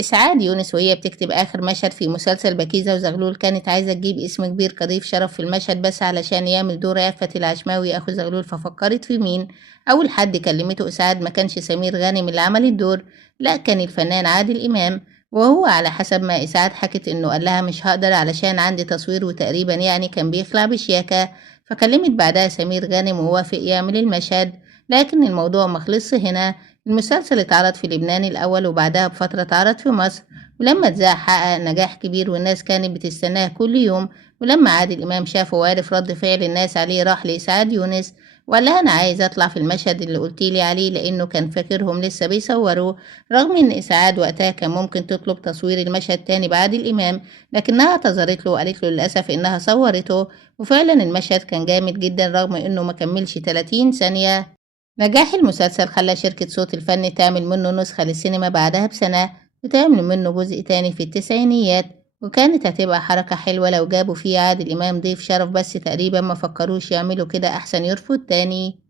إسعاد يونس وهي بتكتب آخر مشهد في مسلسل بكيزة وزغلول كانت عايزة تجيب اسم كبير كضيف شرف في المشهد بس علشان يعمل دور عفت العشماوي أخو زغلول، ففكرت في مين؟ أول حد كلمته إسعاد ما كانش سمير غانم اللي عمل الدور، لأ كان الفنان عادل إمام، وهو على حسب ما إسعاد حكت إنه قال لها مش هقدر علشان عندي تصوير، وتقريبا يعني كان بيخلع بشياكة، فكلمت بعدها سمير غانم ووافق يعمل المشهد. لكن الموضوع مخلصش هنا. المسلسل اتعرض في لبنان الأول وبعدها بفترة اتعرض في مصر، ولما اتذاع حقق نجاح كبير والناس كانت بتستناه كل يوم. ولما عادل إمام شافه وعرف رد فعل الناس عليه راح لإسعاد يونس وقال لها أنا عايز أطلع في المشهد اللي قلتيلي عليه، لأنه كان فاكرهم لسه بيصوروا، رغم إن إسعاد وقتها كان ممكن تطلب تصوير المشهد تاني بعادل إمام، لكنها اعتذرت له وقالت له للأسف إنها صورته. وفعلا المشهد كان جامد جدا رغم إنه ما كملش 30 ثانية. نجاح المسلسل خلى شركة صوت الفن تعمل منه نسخة للسينما بعدها بسنة، وتعمل منه جزء تاني في التسعينيات، وكانت هتبقى حركة حلوة لو جابوا فيه عادل إمام ضيف شرف، بس تقريبا ما فكروش يعملوا كده أحسن يرفض تاني.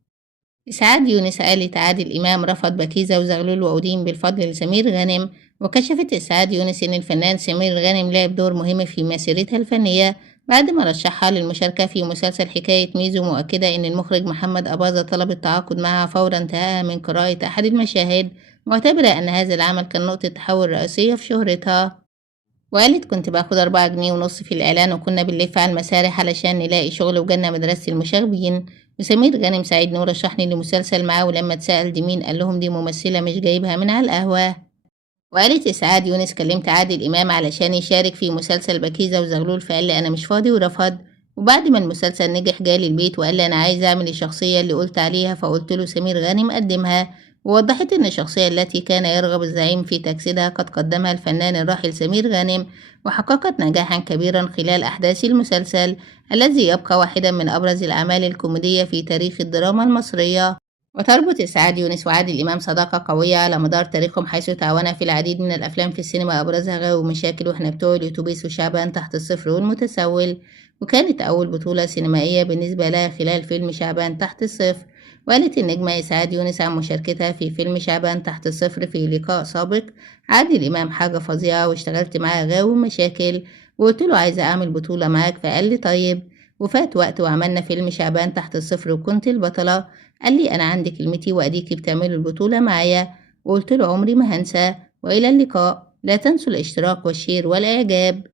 إسعاد يونس قالت عادل إمام رفض بكيزة وزغلول وأودين بالفضل لسمير غانم، وكشفت إسعاد يونس إن الفنان سمير غانم لعب دور مهم في مسيرتها الفنية بعد ما رشحها للمشاركة في مسلسل حكاية ميزو، مؤكدة إن المخرج محمد أباظة طلب التعاقد معها فور انتهائها من قراءة أحد المشاهد، معتبرة أن هذا العمل كان نقطة تحول رئيسية في شهرتها. وقالت كنت باخد 4 جنيه ونص في الإعلان وكنا بنلف على المسارح علشان نلاقي شغل وجالنا مدرسة المشاغبين. وسمير غانم سعيد نور رشحني لمسلسل معاه، ولما اتسأل دي مين قال لهم دي ممثلة مش جايبها من على القهوة. وقالت إسعاد يونس كلمت عادل إمام علشان يشارك في مسلسل بكيزة وزغلول فقال لي أنا مش فاضي ورفض، وبعد ما المسلسل نجح جالي البيت وقال لي أنا عايز أعمل الشخصية اللي قلت عليها، فقلت له سمير غانم قدمها. ووضحت إن الشخصية التي كان يرغب الزعيم في تجسيدها قد قدمها الفنان الراحل سمير غانم، وحققت نجاحا كبيرا خلال أحداث المسلسل الذي يبقى واحدا من أبرز الأعمال الكوميدية في تاريخ الدراما المصرية. وتربط إسعاد يونس وعادل إمام صداقة قوية على مدار تاريخهم، حيث تعاونا في العديد من الأفلام في السينما أبرزها غاوي ومشاكل وإحنا بتوع الأتوبيس وشعبان تحت الصفر والمتسول، وكانت أول بطولة سينمائية بالنسبة لها خلال فيلم شعبان تحت الصفر. وقالت النجمة إسعاد يونس عن مشاركتها في فيلم شعبان تحت الصفر في لقاء سابق: عادل إمام حاجة فظيعة واشتغلت معاه غاوي مشاكل، وقلت له عايزة أعمل بطولة معاك فقال لي طيب، وفات وقت وعملنا فيلم شعبان تحت الصفر وكنت البطلة، قال لي أنا عندي كلمتي وأديكي بتعملوا البطولة معايا، وقلت له عمري ما هنسى، وإلى اللقاء، لا تنسوا الاشتراك والشير والإعجاب.